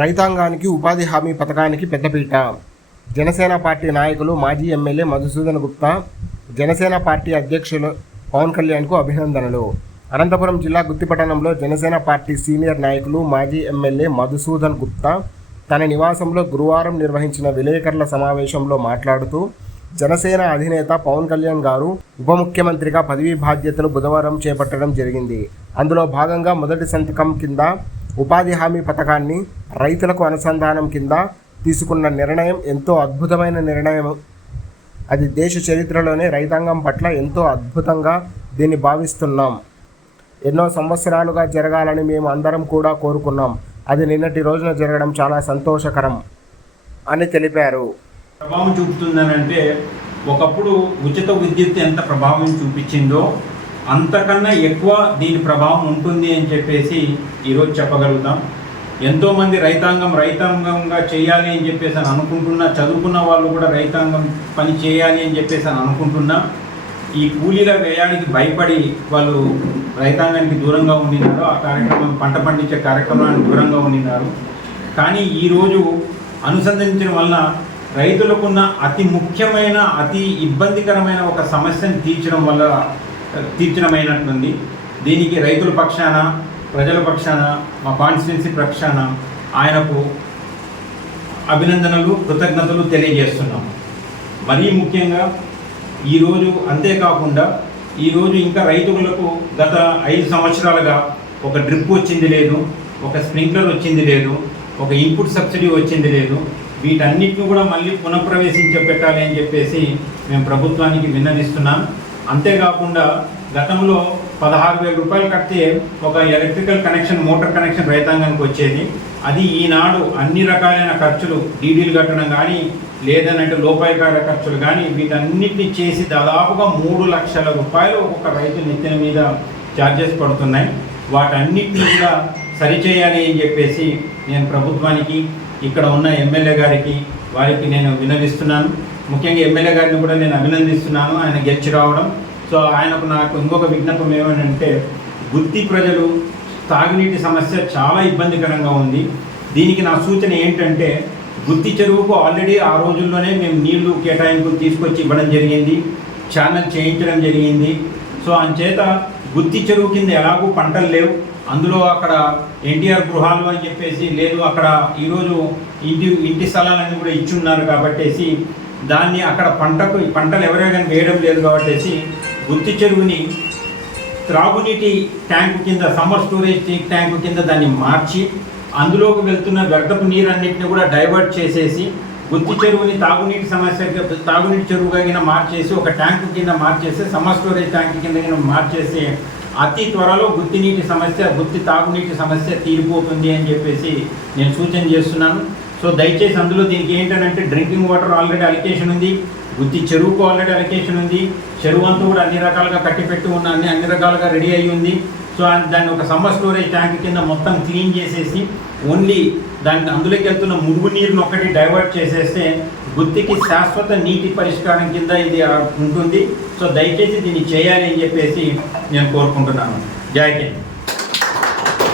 రైతాంగానికి ఉపాధి హామీ పథకానికి పెద్దపీట. జనసేన పార్టీ నాయకులు మాజీ ఎమ్మెల్యే మధుసూదన్ గుప్తా, జనసేన పార్టీ అధ్యక్షులు పవన్ కళ్యాణ్కు అభినందనలు. అనంతపురం జిల్లా గుత్తిపట్టణంలో జనసేన పార్టీ సీనియర్ నాయకులు మాజీ ఎమ్మెల్యే మధుసూదన్ గుప్తా తన నివాసంలో గురువారం నిర్వహించిన విలేకరుల సమావేశంలో మాట్లాడుతూ, జనసేన అధినేత పవన్ కళ్యాణ్ గారు ఉప ముఖ్యమంత్రిగా పదవీ బాధ్యతలు బుధవారం చేపట్టడం జరిగింది. అందులో భాగంగా మొదటి సంతకం కింద ఉపాధి హామీ పథకాన్ని రైతులకు అనుసంధానం కింద తీసుకున్న నిర్ణయం ఎంతో అద్భుతమైన నిర్ణయం. అది దేశ చరిత్రలోనే రైతాంగం పట్ల ఎంతో అద్భుతంగా దీన్ని భావిస్తున్నాం. ఎన్నో సంవత్సరాలుగా జరగాలని మేము అందరం కూడా కోరుకున్నాం. అది నిన్నటి రోజున జరగడం చాలా సంతోషకరం అని తెలిపారు. ప్రభావం చూపుతుందనంటే, ఒకప్పుడు ఉచిత విద్యుత్ ఎంత ప్రభావం చూపించిందో అంతకన్నా ఎక్కువ దీని ప్రభావం ఉంటుంది అని చెప్పేసి ఈరోజు చెప్పగలుగుతాం. ఎంతోమంది రైతాంగంగా చేయాలి అని చెప్పేసి అని అనుకుంటున్నా, చదువుకున్న వాళ్ళు కూడా రైతాంగం పని చేయాలి అని చెప్పేసి అని అనుకుంటున్నా, ఈ కూలీల వ్యయానికి భయపడి వాళ్ళు రైతాంగానికి దూరంగా ఉండినారు. ఆ కార్యక్రమం పంట పండించే కార్యక్రమానికి దూరంగా ఉండినారు. కానీ ఈరోజు అనుసంధానించడం వలన రైతులకున్న అతి ముఖ్యమైన అతి ఇబ్బందికరమైన ఒక సమస్యను తీర్చడమైనట్లుంది. దీనికి రైతుల పక్షాన, ప్రజల పక్షాన, మా కాన్స్టిట్యున్సీ పక్షాన ఆయనకు అభినందనలు, కృతజ్ఞతలు తెలియజేస్తున్నాం. మరీ ముఖ్యంగా ఈరోజు అంతేకాకుండా ఈరోజు ఇంకా రైతులకు గత 5 సంవత్సరాలుగా ఒక డ్రిప్ వచ్చింది లేదు, ఒక స్ప్రింక్లర్ వచ్చింది లేదు, ఒక ఇన్పుట్ సబ్సిడీ వచ్చింది లేదు. వీటన్నిటిని కూడా మళ్ళీ పెట్టాలి అని చెప్పేసి మేము ప్రభుత్వానికి విన్నవిస్తున్నాం. అంతేకాకుండా గతంలో 16,000 రూపాయలు కడితే ఒక ఎలక్ట్రికల్ కనెక్షన్, మోటార్ కనెక్షన్ రైతాంగానికి వచ్చేది. అది ఈనాడు అన్ని రకాలైన ఖర్చులు, డీడీలు కట్టడం కానీ, లేదనంటే లోపాయకార ఖర్చులు కానీ, వీటన్నిటిని చేసి దాదాపుగా 3 లక్షల రూపాయలు ఒక్కొక్క రైతు నెత్తిన మీద ఛార్జెస్ పడుతున్నాయి. వాటన్నిటిని కూడా సరిచేయాలి అని చెప్పేసి నేను ప్రభుత్వానికి, ఇక్కడ ఉన్న ఎమ్మెల్యే గారికి, వారికి నేను విన్నవిస్తున్నాను. ముఖ్యంగా ఎమ్మెల్యే గారిని కూడా నేను అభినందిస్తున్నాను, ఆయన గెలిచి రావడం. సో ఆయనకు నాకు ఇంకొక విజ్ఞాపం ఏమనంటే, గుత్తి ప్రజలు తాగునీటి సమస్య చాలా ఇబ్బందికరంగా ఉంది. దీనికి నా సూచన ఏంటంటే, గుత్తి చెరువుకు ఆల్రెడీ ఆ రోజుల్లోనే మేము నీళ్లు కేటాయింపు తీసుకొచ్చి ఇవ్వడం జరిగింది, ఛానల్ చేయించడం జరిగింది. సో అంచేత గుత్తి చెరువు కింద ఎలాగూ పంటలు లేవు. అందులో అక్కడ ఎన్టీఆర్ గృహాలు అని చెప్పేసి లేదు, అక్కడ ఈరోజు ఇంటి స్థలాలన్నీ కూడా ఇచ్చున్నారు కాబట్టేసి దాన్ని అక్కడ పంటలు ఎవరైనా వేయడం లేదు కాబట్టేసి గుత్తి చెరువుని త్రాగునీటి ట్యాంకు కింద, సమ్మర్ స్టోరేజ్ ట్యాంకు కింద దాన్ని మార్చి అందులోకి వెళ్తున్న వ్యర్థపు నీరన్నింటినీ కూడా డైవర్ట్ చేసేసి గుత్తి చెరువుని తాగునీటి చెరువుగా మార్చేసి ఒక ట్యాంకు కింద మార్చేసి సమ్మర్ స్టోరేజ్ ట్యాంకు కింద మార్చేసి అతి త్వరలో గుత్తి తాగునీటి సమస్య తీరిపోతుంది అని చెప్పేసి నేను సూచన చేస్తున్నాను. సో దయచేసి అందులో దీనికి ఏంటంటే, డ్రింకింగ్ వాటర్ ఆల్రెడీ అలికేషన్ ఉంది, గుత్తి చెరువుకు ఆల్రెడీ అలికేషన్ ఉంది, చెరువు అంతా కూడా అన్ని రకాలుగా కట్టిపెట్టి ఉన్న అన్ని రకాలుగా రెడీ అయ్యి ఉంది. సో దాన్ని ఒక సమ్మర్ స్టోరేజ్ ట్యాంక్ కింద మొత్తం క్లీన్ చేసేసి ఓన్లీ దాన్ని అందులోకి వెళ్తున్న మురుగు నీరుని ఒక్కటి డైవర్ట్ చేసేస్తే గుత్తికి శాశ్వత నీటి పరిష్కారం కింద ఇది ఉంటుంది. సో దయచేసి దీన్ని చేయాలి అని చెప్పేసి నేను కోరుకుంటున్నాను. జై హింద్.